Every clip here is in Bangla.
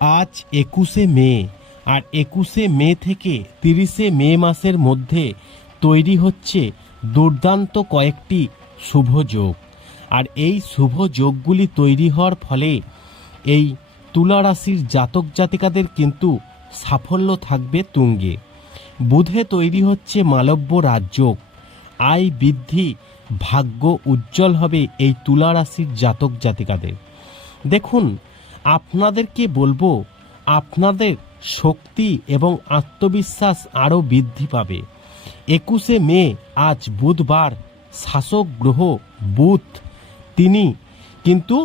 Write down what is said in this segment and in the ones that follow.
আজ একুশে মে, আর একুশে মে থেকে তিরিশে মে মাসের মধ্যে তৈরি হচ্ছে দুর্দান্ত কয়েকটি শুভ যোগ। আর এই শুভ যোগগুলি তৈরি হওয়ার ফলে এই তুলা রাশির জাতক জাতিকাদের কিন্তু সাফল্য থাকবে তুঙ্গে। বুধে তৈরি হচ্ছে মালব্য রাজযোগ। আয় বৃদ্ধি, ভাগ্য উজ্জ্বল হবে এই তুলা রাশির জাতক জাতিকাদের। দেখুন আপনাদেরকে বলব, আপনাদের শক্তি এবং আত্মবিশ্বাস আরও বৃদ্ধি পাবে। একুশে মে, আজ বুধবার, শাসক গ্রহ বুধ, তিনি কিন্তু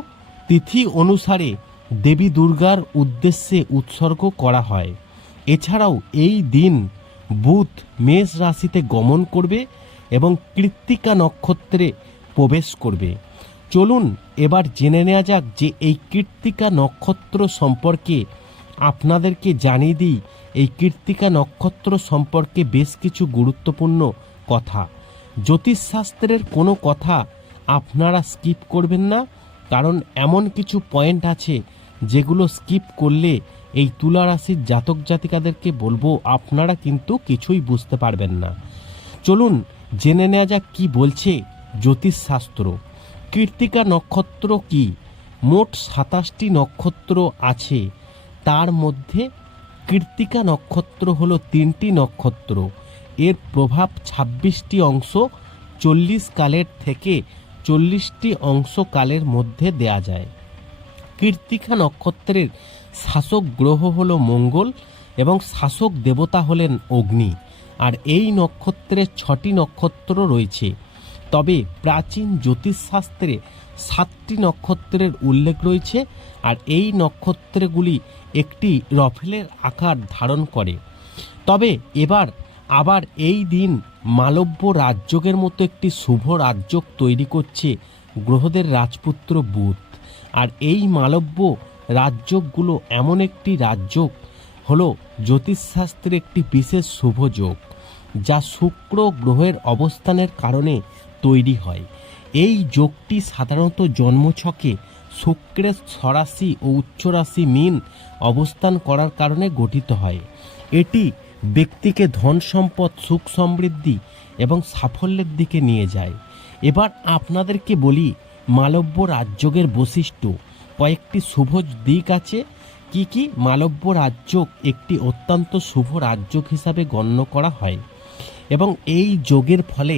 তিথি অনুসারে দেবী দুর্গার উদ্দেশ্যে উৎসর্গ করা হয়। এছাড়াও এই দিন বুধ মেষ রাশিতে গমন করবে এবং কৃত্তিকা নক্ষত্রে প্রবেশ করবে। চলুন এবার জেনে নেওয়া যাক যে এই কৃত্তিকা নক্ষত্র সম্পর্কে আপনাদেরকে জানিয়ে দিই, এই কৃত্তিকা নক্ষত্র সম্পর্কে বেশ কিছু গুরুত্বপূর্ণ কথা। জ্যোতিষশাস্ত্রের কোনো কথা আপনারা স্কিপ করবেন না, কারণ এমন কিছু পয়েন্ট আছে যেগুলো স্কিপ করলে এই তুলা রাশির জাতক জাতিকাদেরকে বলব আপনারা কিন্তু কিছুই বুঝতে পারবেন না। চলুন জেনে নেওয়া যাক কি বলছে জ্যোতিষশাস্ত্র। কৃত্তিকা নক্ষত্র কি? মোট সাতাশটি নক্ষত্র আছে। তার মধ্যে কৃত্তিকা নক্ষত্র হলো তিনটি নক্ষত্র। এর প্রভাব ছাব্বিশটি অংশ চল্লিশ কালের থেকে চল্লিশটি অংশ কালের মধ্যে দেয়া যায়। কৃত্তিকা নক্ষত্রের শাসক গ্রহ হল মঙ্গল এবং শাসক দেবতা হলেন অগ্নি। আর এই নক্ষত্রের ছটি নক্ষত্র রয়েছে। তবে প্রাচীন জ্যোতিষশাস্ত্রে সাতটি নক্ষত্রের উল্লেখ রয়েছে আর এই নক্ষত্রগুলি একটি রফেলের আকার ধারণ করে। তবে এবার আবার এই দিন মালব্য রাজযোগের মতো একটি শুভ রাজযোগ তৈরি করছে গ্রহদের রাজপুত্র বুধ। আর এই মালব্য রাজযোগগুলো এমন একটি রাজযোগ হলো জ্যোতিষশাস্ত্রের একটি বিশেষ শুভ যোগ, যা শুক্র গ্রহের অবস্থানের কারণে তৈরি হয়। এই যোগটি সাধারণত জন্মছকে শুক্রের স্বরাশি ও উচ্চরাশি মিন অবস্থান করার কারণে গঠিত হয়। এটি ব্যক্তিকে ধন সম্পদ, সুখ সমৃদ্ধি এবং সাফল্যের দিকে নিয়ে যায়। এবার আপনাদেরকে বলি মালব্য রাজযোগের বৈশিষ্ট্য। কয়েকটি শুভ দিক আছে। কি কি? মালব্য রাজযোগ একটি অত্যন্ত শুভ রাজযোগ হিসাবে গণ্য করা হয়। এবং এই যোগের ফলে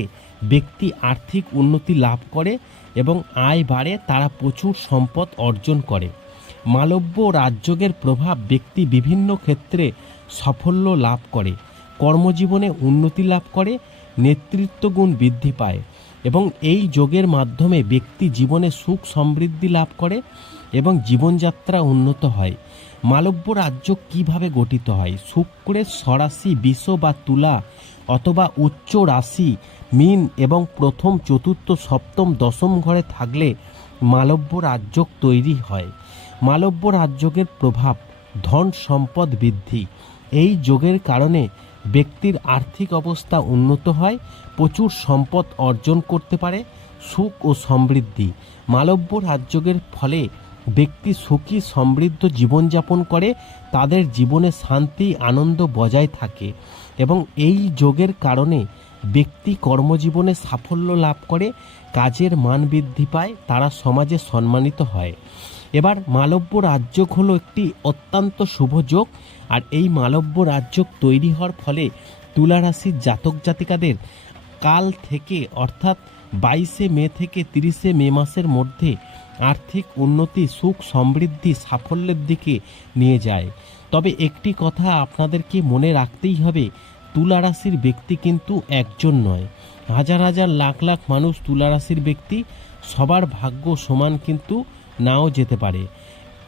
ব্যক্তি আর্থিক উন্নতি লাভ করে এবং আয় বাড়ে, তারা প্রচুর সম্পদ অর্জন করে। মালব্য রাজযোগের প্রভাব ব্যক্তি বিভিন্ন ক্ষেত্রে সাফল্য লাভ করে, কর্মজীবনে উন্নতি লাভ করে নেতৃত্ব গুণ বৃদ্ধি পায় এবং এই যোগের মাধ্যমে ব্যক্তি জীবনে সুখ সমৃদ্ধি লাভ করে এবং জীবনযাত্রা উন্নত হয়। মালব্য রাজ্য কীভাবে গঠিত হয়? শুক্রের সরাসি বিষ বা তুলা অথবা উচ্চ রাশি, মিন এবং প্রথম, চতুর্থ, সপ্তম, দশম ঘরে থাকলে মালব্য রাজযোগ তৈরি হয়। মালব্য রাজযোগের প্রভাব ধন সম্পদ বৃদ্ধি। এই যোগের কারণে ব্যক্তির আর্থিক অবস্থা উন্নত হয়, প্রচুর সম্পদ অর্জন করতে পারে, সুখ ও সমৃদ্ধি। মালব্য রাজযোগের ফলে ব্যক্তি সুখী, সমৃদ্ধ জীবনযাপন করে, তাদের জীবনে শান্তি, আনন্দ বজায় থাকে। এবং এই যোগের কারণে ব্যক্তি কর্মজীবনে সাফল্য লাভ করে, কাজের মান বৃদ্ধি পায়, তারা সমাজে সম্মানিত হয়। এবার মালব্য রাজযোগ হলো একটি অত্যন্ত শুভ যোগ, আর এই মালব্য রাজযোগ তৈরি হওয়ার ফলে তুলা রাশির জাতক জাতিকাদের কাল থেকে, অর্থাৎ বাইশে মে থেকে তিরিশে মে মাসের মধ্যে আর্থিক উন্নতি, সুখ সমৃদ্ধি, সাফল্যের দিকে নিয়ে যায়। তবে একটি কথা আপনাদেরকে মনে রাখতেই হবে তুলা রাশির ব্যক্তি কিন্তু একজন নয়। হাজার হাজার লাখ লাখ মানুষ তুলা রাশির ব্যক্তি, সবার ভাগ্য সমান কিন্তু নাও যেতে পারে।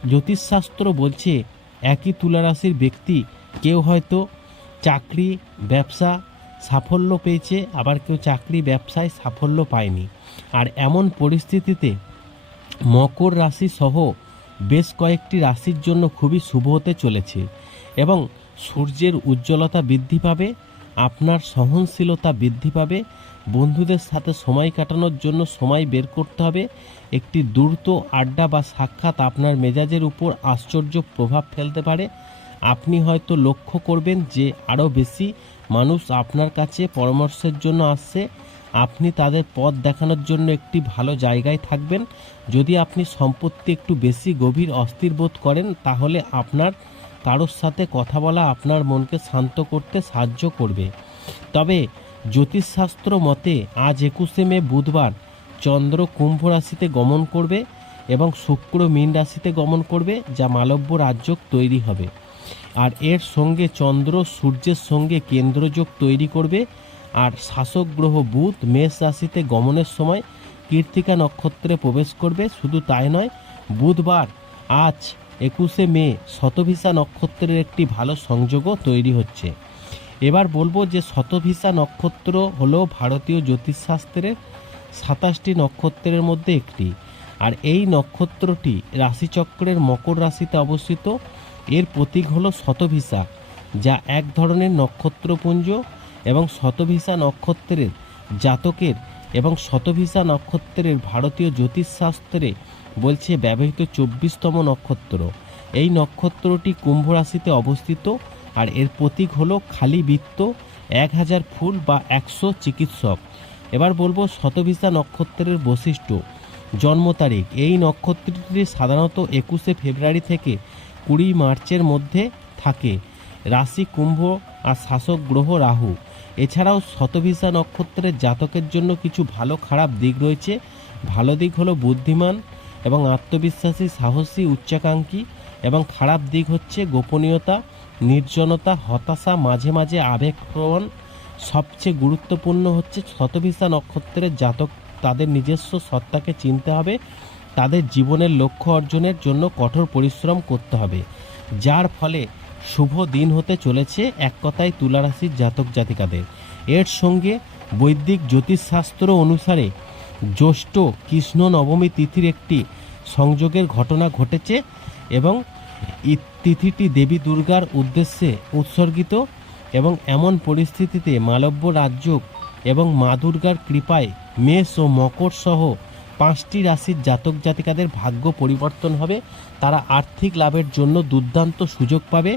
জ্যোতিষশাস্ত্র বলছে, একই তুলা রাশির ব্যক্তি কেউ হয়তো চাকরি, ব্যবসা, সাফল্য পেয়েছে, আবার কেউ চাকরি, ব্যবসায় সাফল্য পায়নি। আর এমন পরিস্থিতিতে মকর রাশি সহ বেশ কয়েকটি রাশির জন্য খুবই শুভ হতে চলেছে। এবং সূর্যের উজ্জ্বলতা বৃদ্ধি পাবে, আপনার সহনশীলতা বৃদ্ধি পাবে, বন্ধুদের সাথে সময় কাটানোর জন্য সময় বের করতে হবে, একটি দ্রুত আড্ডা বা সাক্ষাৎ আপনার মেজাজের উপর আশ্চর্য প্রভাব ফেলতে পারে। আপনি হয়তো লক্ষ্য করবেন যে আরও বেশি মানুষ আপনার কাছে পরামর্শের জন্য আসছে। আপনি তাদের পথ দেখানোর জন্য একটি ভালো জায়গায় থাকবেন। যদি আপনি সম্পত্তি একটু বেশি গভীর অস্থির বোধ করেন, তাহলে আপনার কারোর সাথে কথা বলা আপনার মনকে শান্ত করতে সাহায্য করবে। তবে জ্যোতিষশাস্ত্র মতে আজ একুশে মে বুধবার চন্দ্র কুম্ভ রাশিতে গমন করবে এবং শুক্র মীন রাশিতে গমন করবে, যা মালব্য রাজ্য তৈরি হবে। আর এর সঙ্গে চন্দ্র সূর্যের সঙ্গে কেন্দ্রযোগ তৈরি করবে। আর শাসক গ্রহ বুধ মেষ রাশিতে গমনের সময় কীর্তিকা নক্ষত্রে প্রবেশ করবে। শুধু তাই নয়, বুধবার আজ একুশে মে শতভিসা নক্ষত্রের একটি ভালো সংযোগও তৈরি হচ্ছে। এবার বলব যে শতভিসা নক্ষত্র হলো ভারতীয় জ্যোতিষশাস্ত্রের সাতাশটি নক্ষত্রের মধ্যে একটি। আর এই নক্ষত্রটি রাশিচক্রের মকর রাশিতে অবস্থিত। এর প্রতীক হলো শতভিসা, যা এক ধরনের নক্ষত্রপুঞ্জ এবং শতভিসা নক্ষত্রের জাতকের এবং শতভিসা নক্ষত্রের ভারতীয় জ্যোতিষশাস্ত্রে বলছে ব্যবহৃত চব্বিশতম নক্ষত্র। এই নক্ষত্রটি কুম্ভ রাশিতে অবস্থিত আর এর প্রতীক হলো খালি বৃত্ত এক হাজার ফুল বা একশো চিকিৎসক। এবার বলব শতভিসা নক্ষত্রের বৈশিষ্ট্য। জন্ম তারিখ। এই নক্ষত্রটি সাধারণত একুশে ফেব্রুয়ারি থেকে কুড়ি মার্চের মধ্যে থাকে। রাশি কুম্ভ আর শাসক গ্রহ রাহু। এছাড়াও শতভিসা নক্ষত্রের জাতকের জন্য কিছু ভালো খারাপ দিক রয়েছে। ভালো দিক হলো বুদ্ধিমান এবং আত্মবিশ্বাসী, সাহসী, উচ্চাকাঙ্ক্ষী এবং খারাপ দিক হচ্ছে গোপনীয়তা, নির্জনতা, হতাশা, মাঝে মাঝে আবেগপ্রবণ। সবচেয়ে গুরুত্বপূর্ণ হচ্ছে শতভিসা নক্ষত্রের জাতক। তাদের নিজস্ব সত্তাকে চিনতে হবে, তাদের জীবনের লক্ষ্য অর্জনের জন্য কঠোর পরিশ্রম করতে হবে, যার ফলে শুভ দিন হতে চলেছে এক কথায় তুলারাশির জাতক জাতিকাদের। এর সঙ্গে বৈদিক জ্যোতিষশাস্ত্র অনুসারে জ্যৈষ্ঠ কৃষ্ণ নবমী তিথির একটি সংযোগের ঘটনা ঘটেছে এবং তিথিটি দেবী দুর্গার উদ্দেশ্যে উৎসর্গিত এবং এমন পরিস্থিতিতে মালব্য রাজ্য এবং মা দুর্গার কৃপায় মেষ ও মকর সহ পাঁচটি রাশির জাতক জাতিকাদের ভাগ্য পরিবর্তন হবে। তারা আর্থিক লাভের জন্য দুর্দান্ত সুযোগ পাবে,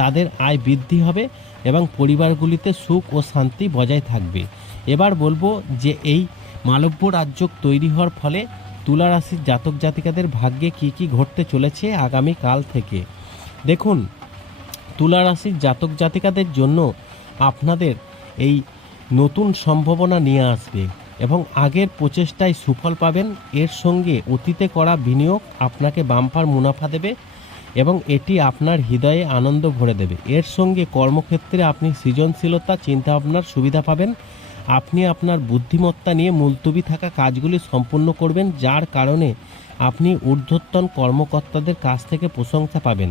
তাদের আয় বৃদ্ধি হবে এবং পরিবারগুলিতে সুখ ও শান্তি বজায় থাকবে। এবার বলব যে এই মালব্য রাজ্য তৈরি হওয়ার ফলে তুলা রাশির জাতক জাতিকাদের ভাগ্যে কি কি ঘটতে চলেছে আগামী কাল থেকে? দেখুন তুলা রাশির জাতক জাতিকাদের জন্য আপনাদের এই নতুন সম্ভাবনা নিয়ে আসবে এবং আগের প্রচেষ্টায় সুফল পাবেন। এর সঙ্গে অতীতে করা বিনিয়োগ আপনাকে বাম্পার মুনাফা দেবে এবং এটি আপনার হৃদয়ে আনন্দ ভরে দেবে। এর সঙ্গে কর্মক্ষেত্রে আপনি সৃজনশীলতা, চিন্তাভাবনার সুবিধা পাবেন। আপনি আপনার বুদ্ধিমত্তা নিয়ে মুলতবি থাকা কাজগুলি সম্পূর্ণ করবেন, যার কারণে আপনি ঊর্ধ্বতন কর্মকর্তাদের কাছ থেকে প্রশংসা পাবেন।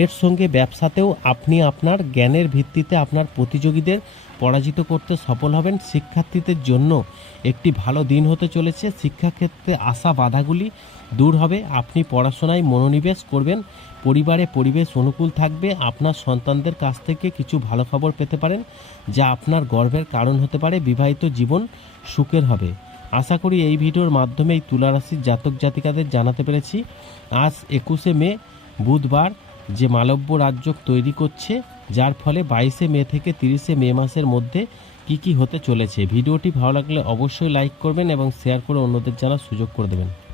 এর সঙ্গে ব্যবসাতেও আপনি আপনার জ্ঞানের ভিত্তিতে আপনার প্রতিযোগীদের পরাজিত করতে সফল হবেন শিক্ষার্থীদের জন্য। একটি ভালো দিন হতে চলেছে। শিক্ষাক্ষেত্রে আসা বাধাগুলি দূর হবে। আপনি পড়াশোনায় মনোনিবেশ করবেন। পরিবারে পরিবেশ অনুকূল থাকবে। আপনার সন্তানদের কাছ থেকে কিছু ভালো খবর পেতে পারেন, যা আপনার গর্বের কারণ হতে পারে। বিবাহিত জীবন সুখের হবে। আশা করি এই ভিডিওর মাধ্যমে এই তুলারাশির জাতক জাতিকাদের জানাতে পেরেছি। আজ একুশে মে, বুধবার যে মালব্য রাজ্য তৈরি করছে যার ফলে বাইশে মে থেকে তিরিশে মে মাসের মধ্যে কি কি হতে চলেছে। ভিডিওটি ভালো লাগলে অবশ্যই লাইক করবেন এবং শেয়ার করে অন্যদের জানার সুযোগ করে দেবেন।